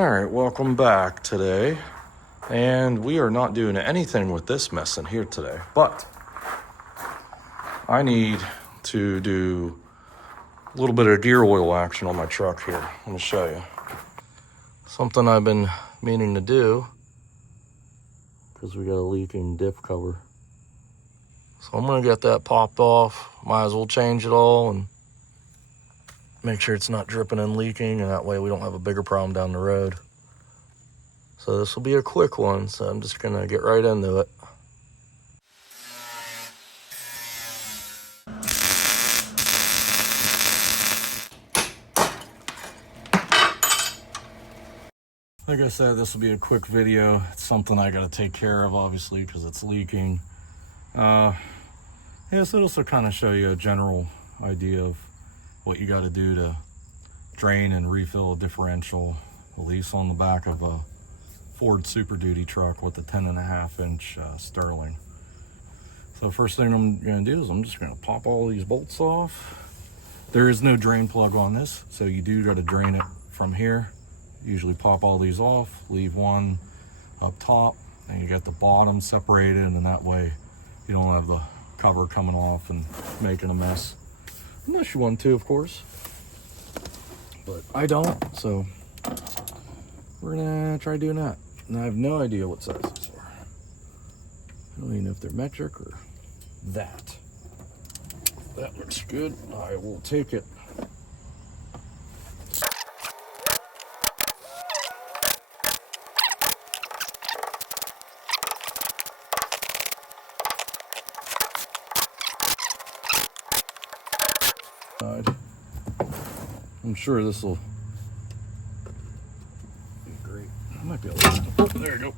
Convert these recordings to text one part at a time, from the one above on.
All right, welcome back today. And we are not doing anything with this mess in here today, but I need to do a little bit of gear oil action on my truck here. Let me show you. Something I've been meaning to do because we got a leaking diff cover. So I'm gonna get that popped off. Might as well change it all and make sure it's not dripping and leaking, and that way we don't have a bigger problem down the road. So this will be a quick one, so I'm just gonna get right into it. Like I said, this will be a quick video. It's something I gotta take care of, obviously, because it's leaking. Yeah, so it'll also kind of show you a general idea of what you got to do to drain and refill a differential, at least on the back of a Ford Super Duty truck with a 10.5-inch Sterling. So first thing I'm going to do is I'm just going to pop all these bolts off. There is no drain plug on this, so you do got to drain it from here. Usually pop all these off, leave one up top, and you get the bottom separated, and that way you don't have the cover coming off and making a mess. Unless you want to, of course. But I don't, so we're gonna try doing that. And I have no idea what size these are. I don't even know if they're metric or that. That looks good. I will take it. I'm sure this will be great. I might be able to. Oh, there you go.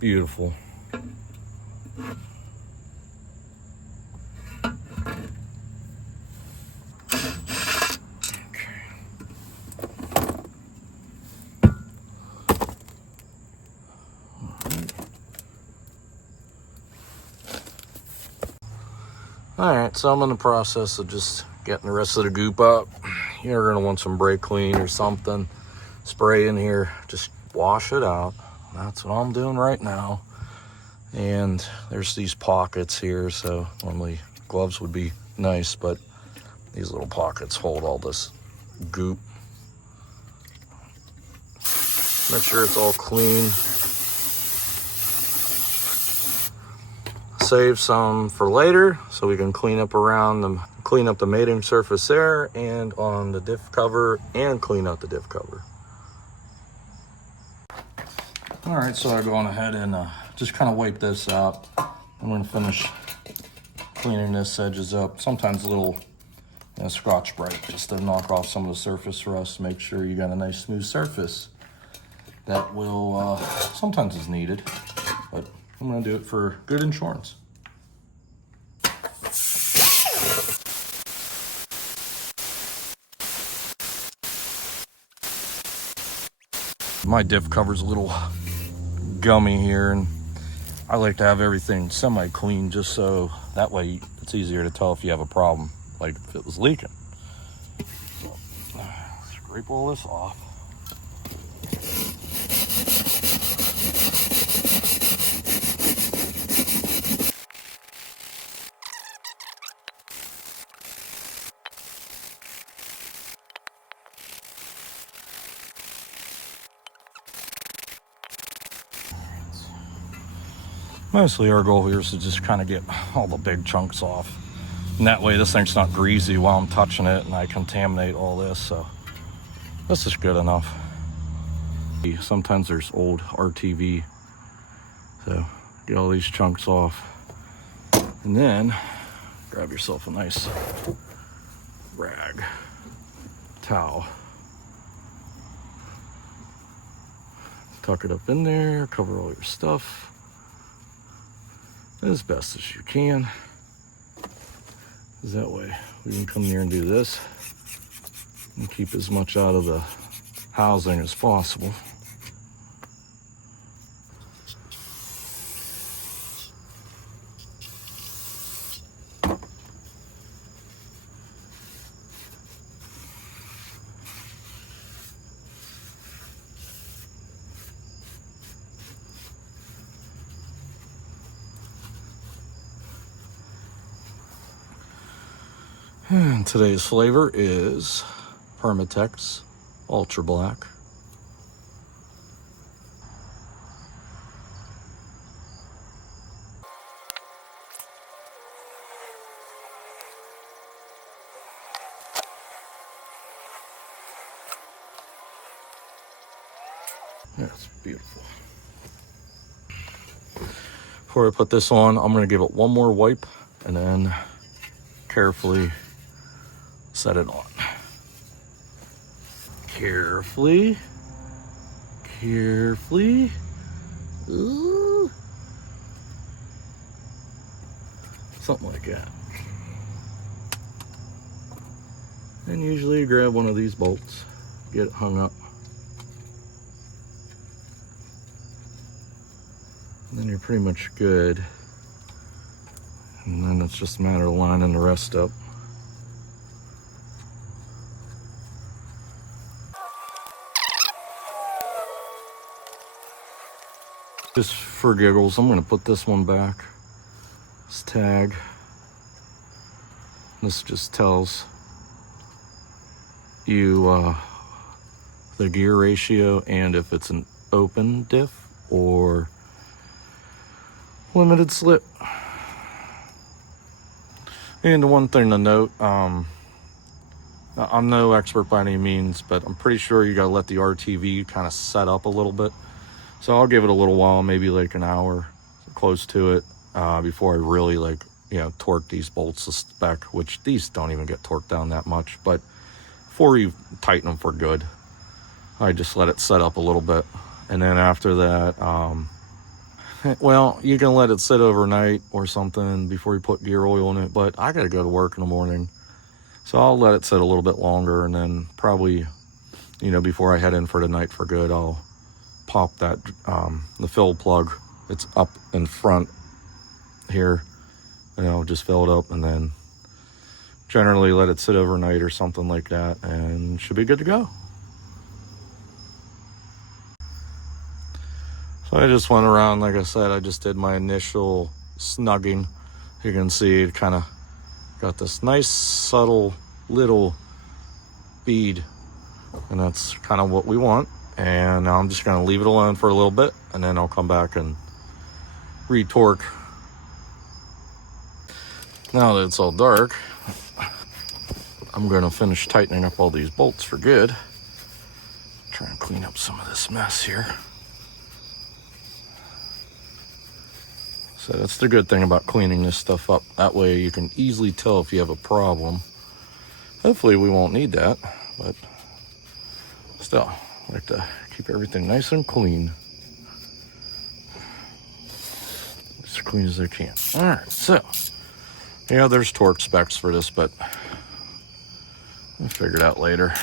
Beautiful. Okay. All right, so I'm in the process of just getting the rest of the goop up. You're gonna want some brake clean or something. Spray in here, just wash it out. That's what I'm doing right now. And there's these pockets here, so normally gloves would be nice, but these little pockets hold all this goop. Make sure it's all clean. Save some for later so we can clean up around them, clean up the mating surface there and on the diff cover, and clean out the diff cover. All right, so I go on ahead and just kind of wipe this out. I'm going to finish cleaning this edges up. Sometimes a little Scotch Brite just to knock off some of the surface rust, make sure you got a nice smooth surface. That will sometimes is needed, but I'm going to do it for good insurance. My diff cover's a little gummy here, and I like to have everything semi-clean just so that way it's easier to tell if you have a problem, like if it was leaking. So, scrape all this off. Mostly our goal here is to just kind of get all the big chunks off. And that way this thing's not greasy while I'm touching it and I contaminate all this, so this is good enough. Sometimes there's old RTV, so get all these chunks off. And then grab yourself a nice rag, towel. Tuck it up in there, cover all your stuff as best as you can. Because that way we can come here and do this and keep as much out of the housing as possible. And today's flavor is Permatex Ultra Black. That's beautiful. Before I put this on, I'm going to give it one more wipe and then carefully set it on. Carefully. Carefully. Ooh. Something like that. And usually you grab one of these bolts, get it hung up. And then you're pretty much good. And then it's just a matter of lining the rest up. Just for giggles, I'm going to put this one back. This tag. This just tells you the gear ratio and if it's an open diff or limited slip. And the one thing to note, I'm no expert by any means, but I'm pretty sure you gotta let the RTV kind of set up a little bit. So I'll give it a little while, maybe like an hour, close to it, before I really torque these bolts to spec, which these don't even get torqued down that much. But before you tighten them for good, I just let it set up a little bit. And then after that, well, you can let it sit overnight or something before you put gear oil in it, but I gotta go to work in the morning. So I'll let it sit a little bit longer, and then probably, before I head in for the night for good, I'll pop that, the fill plug. It's up in front here, and I'll just fill it up and then generally let it sit overnight or something like that, and should be good to go. So I just went around, like I said, I just did my initial snugging. You can see it kind of got this nice subtle little bead, and that's kind of what we want. And now I'm just going to leave it alone for a little bit, and then I'll come back and re-torque. Now that it's all dark, I'm going to finish tightening up all these bolts for good. Try and clean up some of this mess here. So that's the good thing about cleaning this stuff up. That way you can easily tell if you have a problem. Hopefully we won't need that, but still, I like to keep everything nice and clean. As clean as I can. All right, so, yeah, there's torque specs for this, but we'll figure it out later.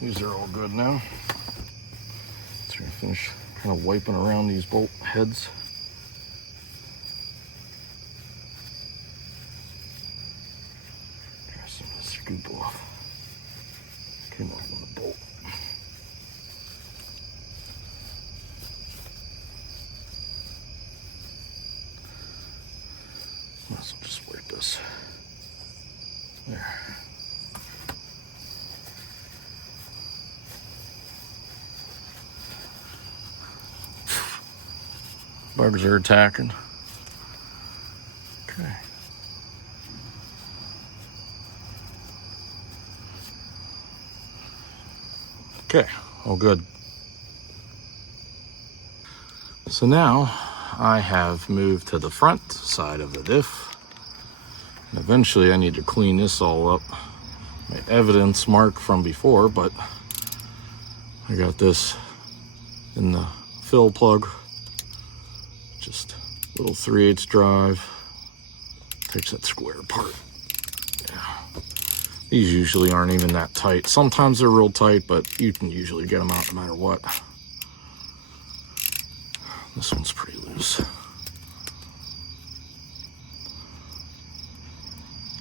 These are all good now. So we're gonna finish kind of wiping around these bolt heads. Try some of the scoop off. Came off on the bolt. Might as well just wipe this. There. Bugs are attacking. Okay. Okay, all good. So now I have moved to the front side of the diff. And eventually I need to clean this all up. My evidence mark from before, but I got this in the fill plug. Just a little 3/8 drive. Takes that square apart. Yeah. These usually aren't even that tight. Sometimes they're real tight, but you can usually get them out no matter what. This one's pretty loose.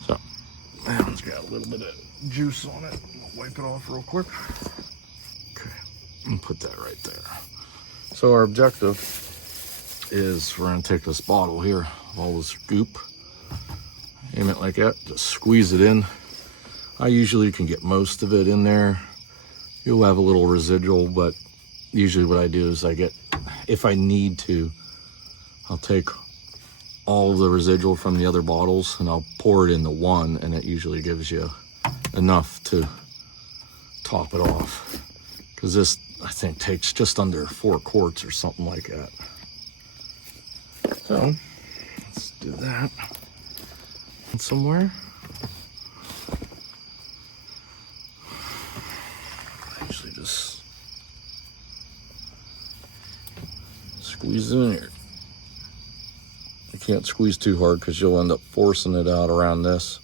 So, that one's got a little bit of juice on it. I'll wipe it off real quick. Okay, and put that right there. So our objective is we're gonna take this bottle here, all this goop, aim it like that, just squeeze it in. I usually can get most of it in there. You'll have a little residual, but usually what I do is if I need to, I'll take all of the residual from the other bottles and I'll pour it into one, and it usually gives you enough to top it off. Because this, I think, takes just under 4 quarts or something like that. So, let's do that. And somewhere. I usually just squeeze it in here. You can't squeeze too hard because you'll end up forcing it out around this.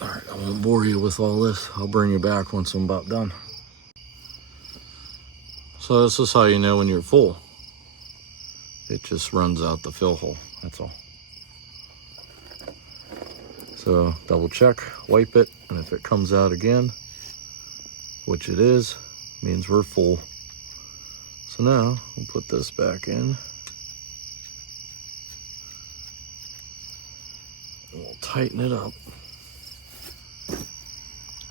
All right, I won't bore you with all this. I'll bring you back once I'm about done. So this is how you know when you're full. It just runs out the fill hole, that's all. So double check, wipe it, and if it comes out again, which it is, means we're full. So now we'll put this back in. And we'll tighten it up.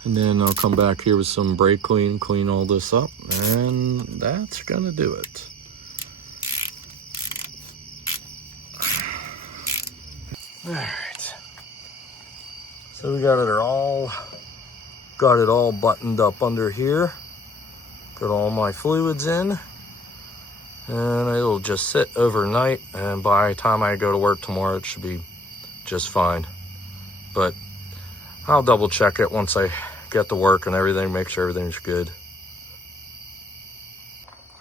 And then I'll come back here with some brake clean, clean all this up, and that's gonna do it. All right. So we got it all buttoned up under here. Got all my fluids in, and it'll just sit overnight, and by the time I go to work tomorrow, it should be just fine. But I'll double check it once I get to work and everything, make sure everything's good.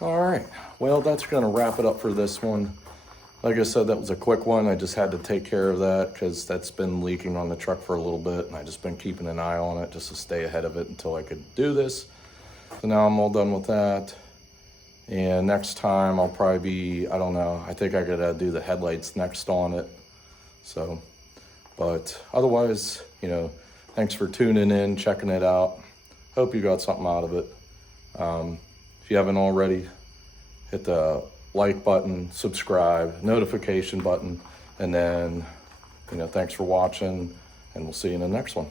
All right, well, that's gonna wrap it up for this one. Like I said, that was a quick one. I just had to take care of that because that's been leaking on the truck for a little bit, and I just been keeping an eye on it just to stay ahead of it until I could do this. So now I'm all done with that. And next time I'll probably be, I don't know, I think I gotta do the headlights next on it. So, but otherwise, you know, thanks for tuning in, checking it out. Hope you got something out of it. If you haven't already, hit the like button, subscribe, notification button, and then, you know, thanks for watching, and we'll see you in the next one.